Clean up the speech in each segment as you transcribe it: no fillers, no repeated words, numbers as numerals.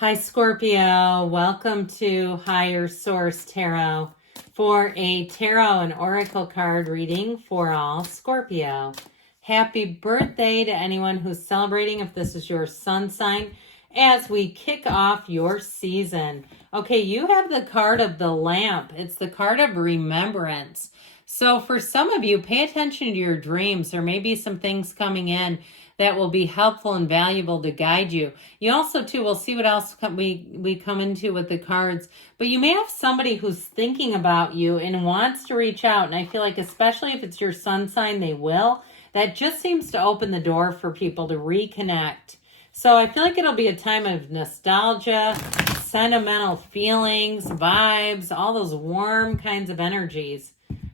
Hi, Scorpio. Welcome to Higher Source Tarot for a tarot and oracle card reading for all Scorpio. Happy birthday to anyone who's celebrating, if this is your sun sign, as we kick off your season. Okay, you have the card of the lamp. It's the card of remembrance. So for some of you, pay attention to your dreams. There may be some things coming in that will be helpful and valuable to guide you. You also, too, we'll see what else we come into with the cards, but you may have somebody who's thinking about you and wants to reach out, and I feel like especially if it's your sun sign, they will. That just seems to open the door for people to reconnect. So I feel like it'll be a time of nostalgia, sentimental feelings, vibes, all those warm kinds of energies.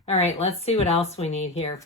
All right, let's see what else we need here.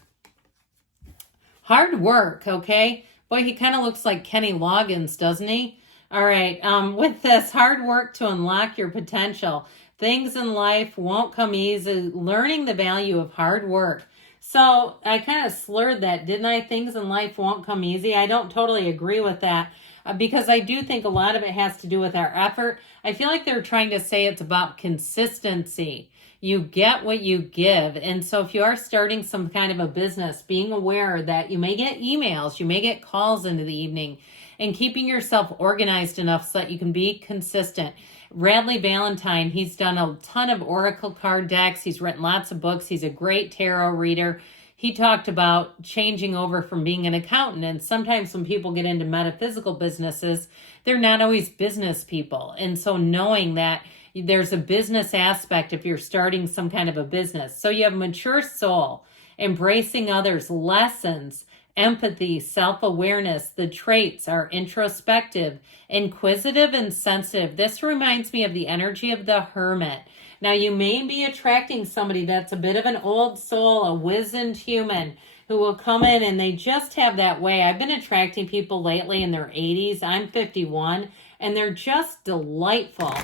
Hard work, okay? Boy, he kind of looks like Kenny Loggins, doesn't he? All right, with this, hard work to unlock your potential. Things in life won't come easy. Learning the value of hard work. So I kind of slurred that, didn't I? Things in life won't come easy. I don't totally agree with that because I do think a lot of it has to do with our effort. I feel like they're trying to say it's about consistency. You get what you give. And so if you are starting some kind of a business, being aware that you may get emails, you may get calls into the evening, and keeping yourself organized enough so that you can be consistent. Radley Valentine, he's done a ton of oracle card decks. He's written lots of books. He's a great tarot reader. He talked about changing over from being an accountant. And sometimes when people get into metaphysical businesses, they're not always business people. And so knowing that there's a business aspect if you're starting some kind of a business. So you have mature soul, embracing others, lessons, empathy, self-awareness. The traits are introspective, inquisitive, and sensitive. This reminds me of the energy of the hermit. Now, you may be attracting somebody that's a bit of an old soul, a wizened human who will come in and they just have that way. I've been attracting people lately in their 80s. I'm 51, and they're just delightful.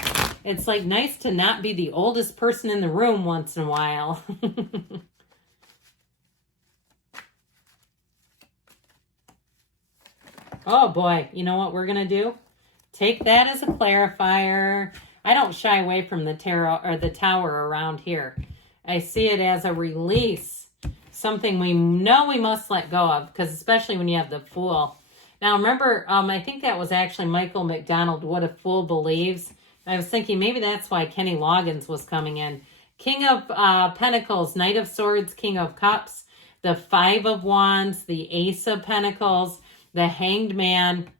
It's like nice to not be the oldest person in the room once in a while. Oh boy, you know what we're going to do? Take that as a clarifier. I don't shy away from the tarot or the tower around here. I see it as a release, something we know we must let go of, because especially when you have the Fool. Now remember, I think that was actually Michael McDonald, What a Fool Believes. I was thinking maybe that's why Kenny Loggins was coming in. King of Pentacles, Knight of Swords, King of Cups, the Five of Wands, the Ace of Pentacles, the Hanged Man,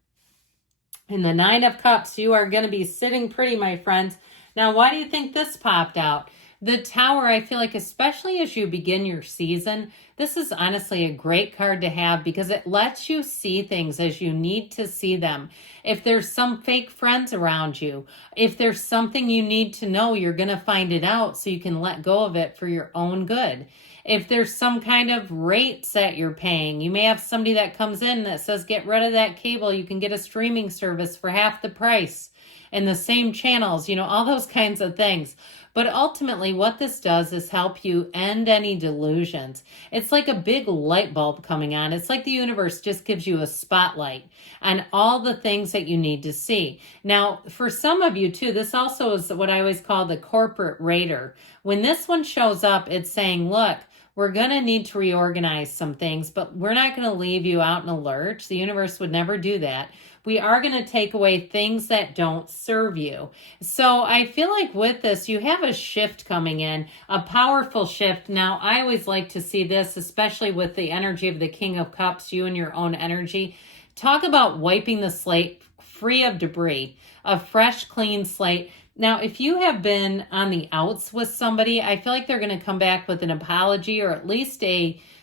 and the Nine of Cups. You are going to be sitting pretty, my friends. Now, why do you think this popped out? The Tower, I feel like, especially as you begin your season, this is honestly a great card to have because it lets you see things as you need to see them. If there's some fake friends around you, if there's something you need to know, you're going to find it out so you can let go of it for your own good. If there's some kind of rates that you're paying, you may have somebody that comes in that says, get rid of that cable. You can get a streaming service for half the price and the same channels, all those kinds of things. But ultimately, what this does is help you end any delusions. It's like a big light bulb coming on. It's like the universe just gives you a spotlight on all the things that you need to see. Now, for some of you too, this also is what I always call the corporate raider. When this one shows up, it's saying, look, we're going to need to reorganize some things, but we're not going to leave you out in a lurch. The universe would never do that. We are going to take away things that don't serve you. So I feel like with this, you have a shift coming in, a powerful shift. Now, I always like to see this, especially with the energy of the King of Cups, you and your own energy. Talk about wiping the slate free of debris, a fresh, clean slate. Now, if you have been on the outs with somebody, I feel like they're going to come back with an apology or at least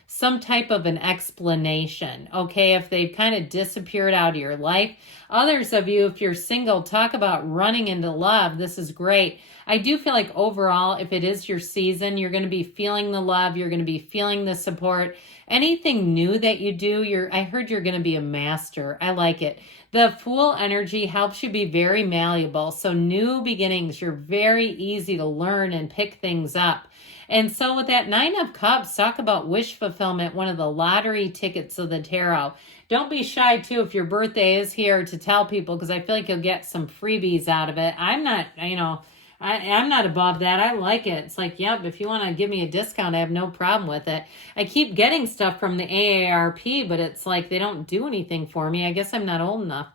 some type of an explanation, okay, if they've kind of disappeared out of your life. Others of you, if you're single, talk about running into love. This is great. I do feel like overall, if it is your season, you're going to be feeling the love. You're going to be feeling the support. Anything new that you do, I heard you're going to be a master. I like it. The Fool energy helps you be very malleable. So new beginnings, you're very easy to learn and pick things up. And so with that Nine of Cups, talk about wish fulfillment, one of the lottery tickets of the tarot. Don't be shy, too, if your birthday is here to tell people, because I feel like you'll get some freebies out of it. I'm not, I'm not above that. I like it. It's like, yep, if you want to give me a discount, I have no problem with it. I keep getting stuff from the AARP, but it's like they don't do anything for me. I guess I'm not old enough.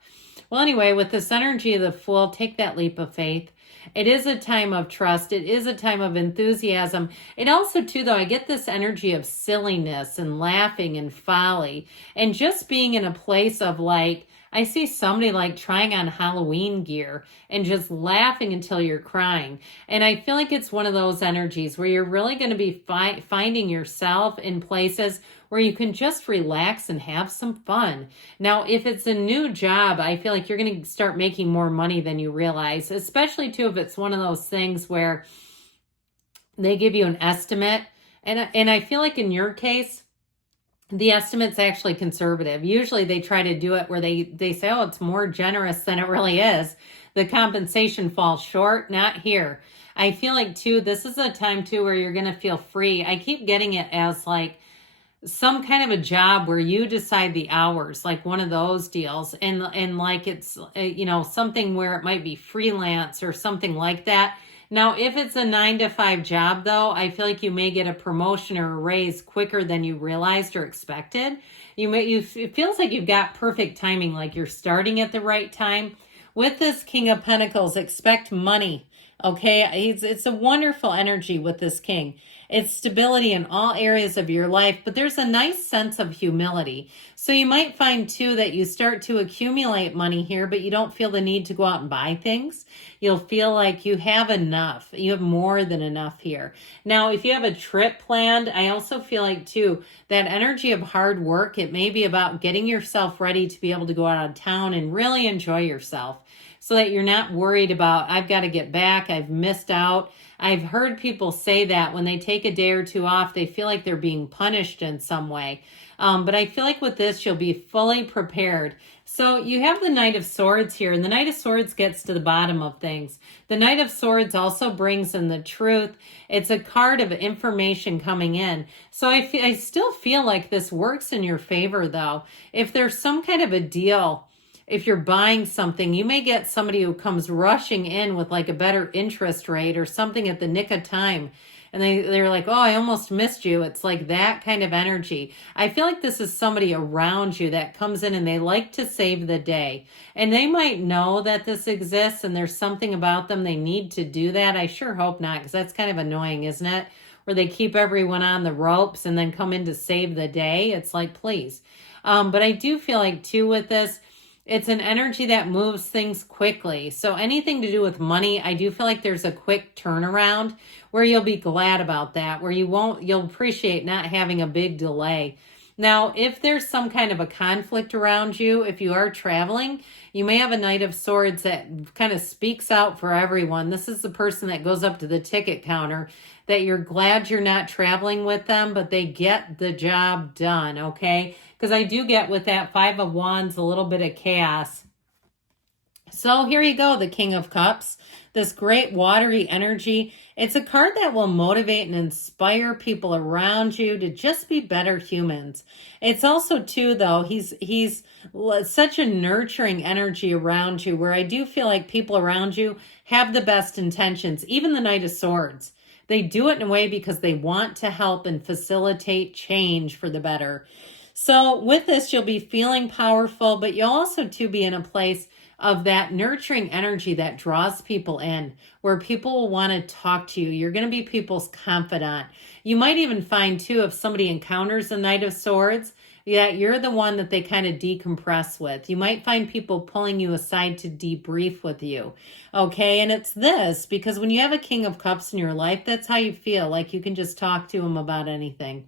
Well, anyway, with this energy of the Fool, take that leap of faith. It is a time of trust. It is a time of enthusiasm. It also, too, though, I get this energy of silliness and laughing and folly and just being in a place of like, I see somebody like trying on Halloween gear and just laughing until you're crying. And I feel like it's one of those energies where you're really going to be finding yourself in places where you can just relax and have some fun. Now, if it's a new job, I feel like you're going to start making more money than you realize, especially too if it's one of those things where they give you an estimate. And I feel like in your case, the estimate's actually conservative. Usually they try to do it where they say, oh, it's more generous than it really is. The compensation falls short. Not here. I feel like, too, this is a time, too, where you're going to feel free. I keep getting it as like some kind of a job where you decide the hours, like one of those deals. And like it's, something where it might be freelance or something like that. Now, if it's a 9-to-5 job, though, I feel like you may get a promotion or a raise quicker than you realized or expected. It feels like you've got perfect timing, like you're starting at the right time. With this King of Pentacles, expect money. Okay, it's a wonderful energy with this king. It's stability in all areas of your life, but there's a nice sense of humility. So you might find, too, that you start to accumulate money here, but you don't feel the need to go out and buy things. You'll feel like you have enough. You have more than enough here. Now, if you have a trip planned, I also feel like, too, that energy of hard work, it may be about getting yourself ready to be able to go out of town and really enjoy yourself, so that you're not worried about, I've got to get back, I've missed out. I've heard people say that when they take a day or two off, they feel like they're being punished in some way. But I feel like with this, you'll be fully prepared. So you have the Knight of Swords here, and the Knight of Swords gets to the bottom of things. The Knight of Swords also brings in the truth. It's a card of information coming in. So I still feel like this works in your favor, though. If there's some kind of a deal, if you're buying something, you may get somebody who comes rushing in with like a better interest rate or something at the nick of time. And they're like, oh, I almost missed you. It's like that kind of energy. I feel like this is somebody around you that comes in and they like to save the day. And they might know that this exists and there's something about them they need to do that. I sure hope not, because that's kind of annoying, isn't it? Where they keep everyone on the ropes and then come in to save the day. It's like, please. But I do feel like, too, with this, it's an energy that moves things quickly. So anything to do with money, I do feel like there's a quick turnaround where you'll be glad about that, where you'll appreciate not having a big delay. Now, if there's some kind of a conflict around you, if you are traveling, you may have a Knight of Swords that kind of speaks out for everyone. This is the person that goes up to the ticket counter, that you're glad you're not traveling with them, but they get the job done, okay? Because I do get with that Five of Wands a little bit of chaos. So here you go, the King of Cups, this great watery energy. It's a card that will motivate and inspire people around you to just be better humans. It's also, too, though, he's such a nurturing energy around you, where I do feel like people around you have the best intentions, even the Knight of Swords. They do it in a way because they want to help and facilitate change for the better. So with this, you'll be feeling powerful, but you'll also, too, be in a place of that nurturing energy that draws people in, where people will want to talk to you. You're going to be people's confidant. You might even find, too, if somebody encounters a Knight of Swords, that you're the one that they kind of decompress with. You might find people pulling you aside to debrief with you. Okay, and it's this, because when you have a King of Cups in your life, that's how you feel, like you can just talk to them about anything.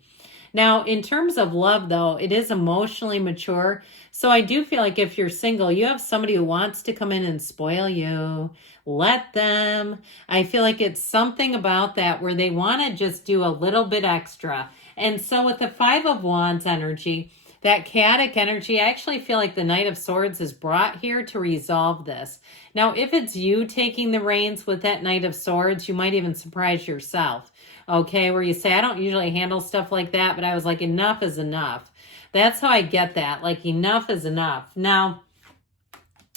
Now, in terms of love, though, it is emotionally mature. So I do feel like if you're single, you have somebody who wants to come in and spoil you. Let them. I feel like it's something about that where they want to just do a little bit extra. And so with the Five of Wands energy, that chaotic energy, I actually feel like the Knight of Swords is brought here to resolve this. Now, if it's you taking the reins with that Knight of Swords, you might even surprise yourself. Okay, where you say, I don't usually handle stuff like that, but I was like, enough is enough. That's how I get that. Like, enough is enough. Now,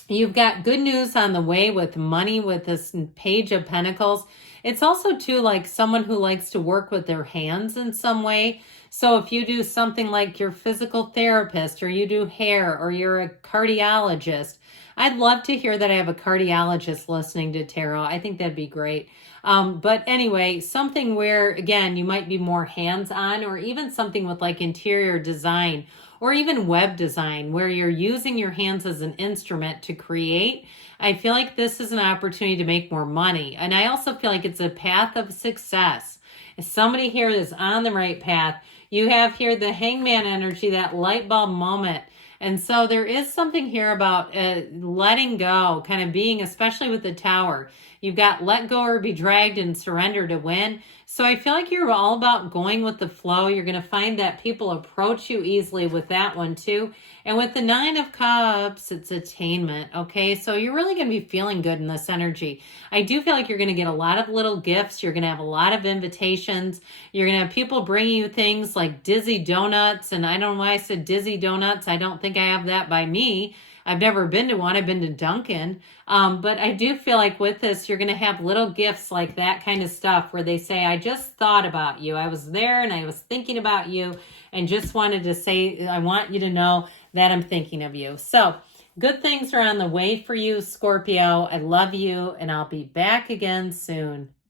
you've got good news on the way with money with this Page of Pentacles. It's also, too, like someone who likes to work with their hands in some way. So if you do something like you're a physical therapist, or you do hair, or you're a cardiologist, I'd love to hear that I have a cardiologist listening to tarot. I think that'd be great. But anyway, something where, again, you might be more hands-on, or even something with like interior design or even web design where you're using your hands as an instrument to create. I feel like this is an opportunity to make more money. And I also feel like it's a path of success. If somebody here is on the right path, you have here the Hangman energy, that light bulb moment. And so there is something here about letting go, kind of being, especially with the Tower. You've got let go or be dragged and surrender to win. So I feel like you're all about going with the flow. You're going to find that people approach you easily with that one too. And with the Nine of Cups, it's attainment, okay? So you're really going to be feeling good in this energy. I do feel like you're going to get a lot of little gifts. You're going to have a lot of invitations. You're going to have people bringing you things like Dizzy Donuts. And I don't know why I said Dizzy Donuts. I don't think I have that by me. I've never been to one. I've been to Dunkin'. But I do feel like with this, you're going to have little gifts like that kind of stuff where they say, I just thought about you. I was there and I was thinking about you and just wanted to say, I want you to know that I'm thinking of you. So good things are on the way for you, Scorpio. I love you, and I'll be back again soon.